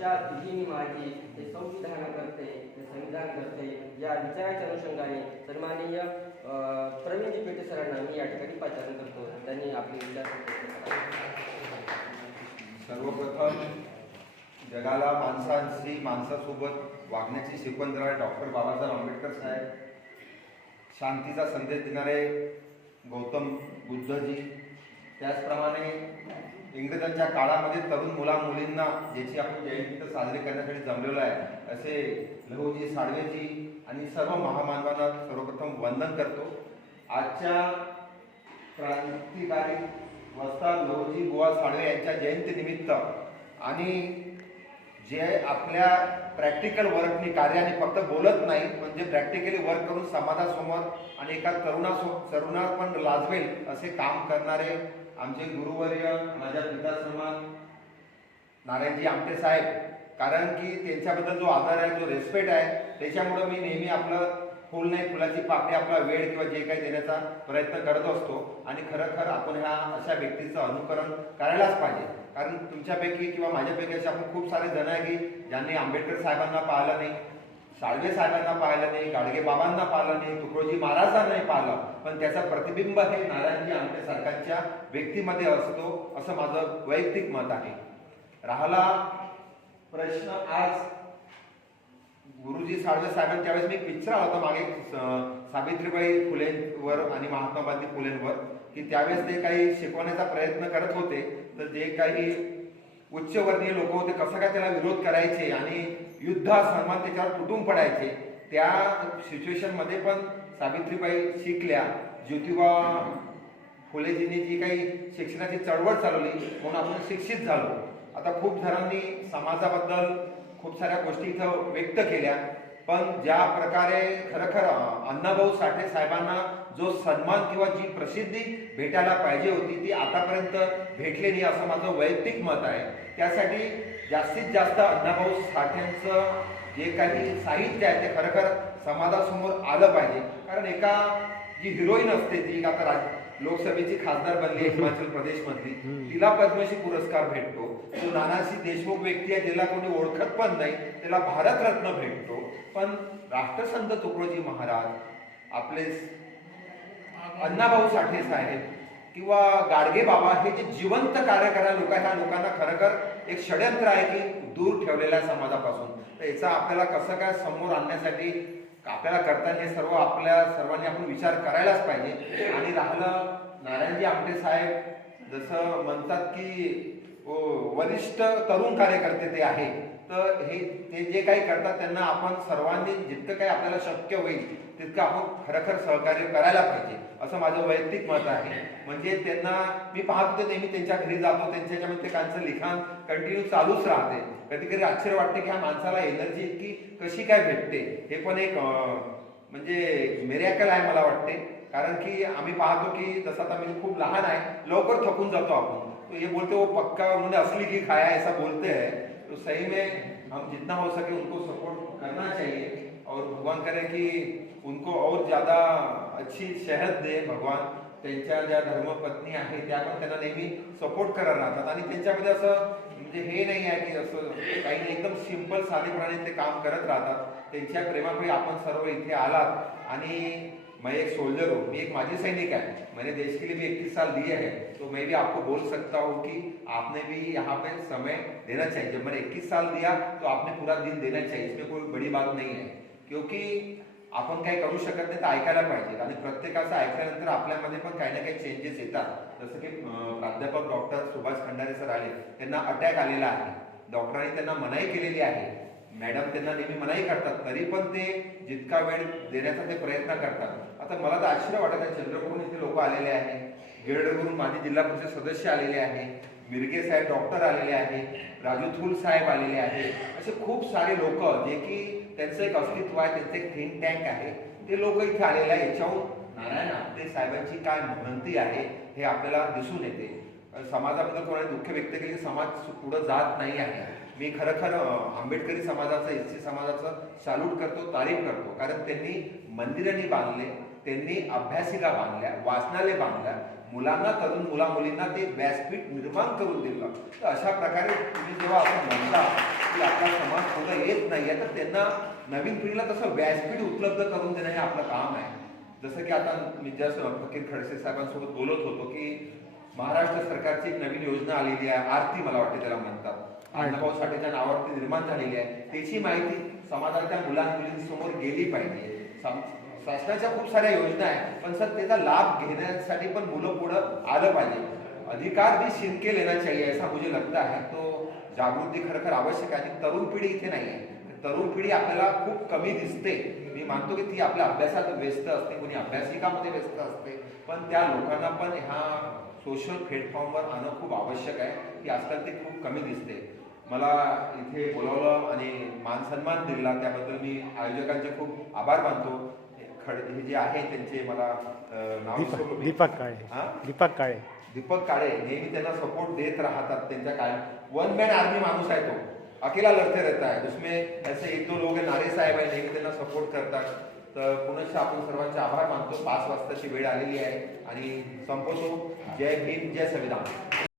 अशा ही माझी हे संविधान करते हे संविधान करते. या विचाराच्या अनुषंगाने सन्माननीय अ, प्रवीणजी पेटे सरांना मी या ठिकाणी पाचारण करतो. त्यांनी आपले विचार सर्वप्रथम जगाला माणसांशी माणसासोबत वागण्याची शिकवण देणारे डॉक्टर बाबासाहेब आंबेडकर साहेब. शांतीचा संदेश देणारे गौतम बुद्धजी त्याचप्रमाणे इंग्रजांच्या काळामध्ये तरुण मुला मुलींना ज्याची आपण जयंती साजरी करण्यासाठी जमलेलो आहे असे लहूजी साळवेजी आणि सर्व महामानवांना सर्वप्रथम वंदन करतो. आजच्या क्रांतिकारी वस्ता लहोजी बुवा साळवे यांच्या जयंतीनिमित्त आणि जे आपल्या प्रॅक्टिकल वर्कनी कार्याने फक्त बोलत नाही म्हणजे प्रॅक्टिकली वर्क करून समाजासमोर आणि एका तरुणासो तरुणा पण लाजवेल असे काम करणारे आमचे गुरुवर्य माझ्या पिता समान नारायणजी आमटे साहेब कारण की त्यांच्याबद्दल जो आधार आहे जो रेस्पेक्ट आहे त्याच्यामुळं मी नेहमी आपलं फुल नाही फुलाची पापडी आपला वेळ किंवा जे काही देण्याचा प्रयत्न करत असतो. आणि खरं खरं आपण ह्या अशा व्यक्तीचं अनुकरण करायलाच पाहिजे. कारण तुमच्यापैकी किंवा माझ्यापैकी असे आपण खूप सारे जण आहे की ज्यांनी आंबेडकर साहेबांना पाहिलं नाही. साळवे साहेबांना पाहिलं नाही गाडगे बाबांना पाहिलं नाही तुकडोजी महाराजांनाही पाहिलं पण त्याचा प्रतिबिंब हे नारायणजी आमटे सरकारच्या व्यक्तीमध्ये असतो असं माझं वैयक्तिक मत आहे. राहिला प्रश्न आज गुरुजी साळवे साहेबांच्या वेळेस मी पिक्चर आला होता मागे सावित्रीबाई फुलेंवर आणि महात्मा गांधी फुलेंवर की त्यावेळेस ते काही शिकवण्याचा प्रयत्न करत होते तर जे काही उच्चवर्णीय लोक होते कसं काय त्याला विरोध करायचे आणि युद्ध सन्मान त्याच्यावर तुटून पडायचे त्या सिच्युएशनमध्ये पण सावित्रीबाई शिकल्या. ज्योतिबा फुलेजींनी जी काही शिक्षणाची चळवळ चालवली म्हणून आपण शिक्षित झालो. आता खूप जणांनी समाजाबद्दल खूप साऱ्या गोष्टी इथं व्यक्त केल्या. पण ज्या प्रकारे खरखर अण्णाभाऊ साठे साहेबांना जो सन्मान किंवा जी प्रसिद्धी भेटायला पाहिजे होती ती आतापर्यंत भेटली नाही असं माझं वैयक्तिक मत आहे. त्यासाठी जास्तीत जास्त अण्णाभाऊ साठ्यांचं जे काही साहित्य आहे ते खरं समाजासमोर आलं पाहिजे. कारण एका जी हिरोईन असते ती आता राज लोकसभेची खासदार बनली हिमाचल प्रदेश मधली तिला पद्मश्री पुरस्कार भेटतो. तो नानासी देशमुख व्यक्ती आहे ज्याला कोणी ओळखत पण नाही त्याला भारतरत्न भेटतो. पण राष्ट्रसंत तुकडोजी महाराज आपले अण्णाभाऊ साठे साहेब किंवा गाडगे बाबा हे जे जिवंत कार्य करणाऱ्या लोक आहेत ह्या लोकांना खरोखर एक षडयंत्र आहे की दूर ठेवलेल्या समाजापासून. तर याचा आपल्याला कसं काय समोर आणण्यासाठी आपल्याला करताना हे सर्व आपल्या सर्वांनी आपण विचार करायलाच पाहिजे. आणि राहिलं नारायणजी आमटे साहेब जसं म्हणतात की वरिष्ठ तरुण कार्यकर्ते ते आहे. तर हे ते जे काही करतात त्यांना आपण सर्वांनी जितकं काही आपल्याला शक्य होईल तितकं आपण खरखर सहकार्य करायला पाहिजे असं माझं वैयक्तिक मत आहे. म्हणजे त्यांना मी पाहत होते नेहमी त्यांच्या घरी जातो त्यांच्या ह्याच्यामध्ये त्यांचं लिखाण कंटिन्यू चालूच राहते. कधी कधी आश्चर्य वाटते की ह्या माणसाला एनर्जी इतकी कशी काय भेटते? हे पण एक म्हणजे मेरॅकल आहे मला वाटते. कारण की आम्ही पाहतो की जसं आता मी खूप लहान आहे लवकर थकून जातो आपण. तो ये बोलते वो पक्का उन्होंने असली घी खाया ऐसा बोलते हैं। तो सही में हम जितना हो सके उनको सपोर्ट करना चाहिए और भगवान करे कि उनको और ज्यादा अच्छी शहद दे भगवान। त्यांच्या ज्या धर्मपत्नी आहे त्या पण त्यांना नेहमी सपोर्ट करत राहतात. आणि त्यांच्यामध्ये असं म्हणजे हे नाही आहे की असं काही नाही एकदम सिंपल साधेपणाने ते काम करत राहतात. त्यांच्या प्रेमाकडे आपण सर्व इथे आलात आणि मैं एक सोल्जर हूँ मैं एक माजी सैनिक है। मैंने देश के लिए भी इक्कीस साल दिए हैं तो मैं भी आपको बोल सकता हूँ कि आपने भी यहाँ पे समय देना चाहिए। जब मैंने इक्कीस साल दिया तो आपने पूरा दिन देना चाहिए इसमें कोई बड़ी बात नहीं है। क्योंकि आपण काही करू शकत नाही तर ऐकायला पाहिजे आणि प्रत्येकाचं ऐकल्यानंतर आपल्यामध्ये पण ना काही चेंजेस येतात. जसं की अं, प्राध्यापक डॉक्टर सुभाष खंडारे सर त्यांना अटॅक आहे. डॉक्टरांनी त्यांना मनाई केलेली आहे. मॅडम त्यांना नेहमी मनाई करतात तरी पण ते जितका वेळ देण्याचा ते प्रयत्न करतात. आता मला तर आश्चर्य वाटत आहे चंद्रपूरहून इथे लोक आलेले आहे गिरडवरून माजी जिल्हा परिषद सदस्य आलेले आहे मिरगे साहेब डॉक्टर आलेले आहे राजू थूल साहेब आलेले आहे असे खूप सारे लोक जे की त्यांचं एक अस्तित्व आहे त्यांचं एक थिंक टँक आहे. ते लोक इथे आलेले आहे याच्याहून नारायण आपटे साहेबांची काय म्हणती आहे हे आपल्याला दिसून येते. समाजाबद्दल कोणाने दुःख व्यक्त केले समाज पुढं जात नाही आहे. मी खरं आंबेडकरी समाजाचं एस सी समाजाचं सॅल्यूट करतो तारीफ करतो. कारण त्यांनी मंदिरांनी बांधले त्यांनी अभ्यासिका बांधल्या वाचनालय बांधल्या मुलांना तरुण मुला मुलींना ते व्यासपीठ निर्माण करून दिलं. तर अशा प्रकारे तुम्ही जेव्हा आपण म्हणता की आपला आपण येत नाहीये तर त्यांना नवीन पिढीला तसं व्यासपीठ उपलब्ध करून देणं हे आपलं काम आहे. जसं की आता मी जस्ट फकीर खडसे साहेबांसोबत बोलत होतो की महाराष्ट्र सरकारची एक नवीन योजना आलेली आहे. आरती मला वाटते त्याला म्हणतात. अण्णाभाऊ साठेच्या नावावरती निर्माण झालेली आहे. त्याची माहिती समाजाच्या मुलां मुलींसमोर गेली पाहिजे. शासनाच्या खूप साऱ्या योजना आहेत. पण सर त्याचा लाभ घेण्यासाठी पण मुलं पुढं आलं पाहिजे. अधिकार भी शिनके लेना चाहिए ऐसा मुझे लगता है. तो जागृती खरखर आवश्यक आहे. आणि तरुण पिढी इथे नाही आहे. तरुण पिढी आपल्याला खूप कमी दिसते. मी मानतो की ती आपल्या अभ्यासात व्यस्त असते. कोणी अभ्यासिकामध्ये व्यस्त असते. पण त्या लोकांना पण ह्या सोशल प्लॅटफॉर्मवर आणणं खूप आवश्यक आहे. की आजकाल ते खूप कमी दिसते. मला इथे बोलावलं आणि मान सन्मान दिला त्याबद्दल मी आयोजकांचे खूप आभार मानतो. खड हे जे आहे त्यांचे मला नाव दीपक काळे. हा? दीपक काळे. दीपक काळे नेहमी त्यांना सपोर्ट देत राहतात त्यांच्या काय वन मॅन आर्मी माणूस आहे तो. अकेला लढते रहता है उसमें ऐसे एक दो लोग हैं नारे साहेब आहे नेहमी त्यांना सपोर्ट करतात. तर पुनश्च आपण सर्वांचे आभार मानतो. पाच वाजताची वेळ आलेली आहे आणि संपवतो. जय भीम जय संविधान.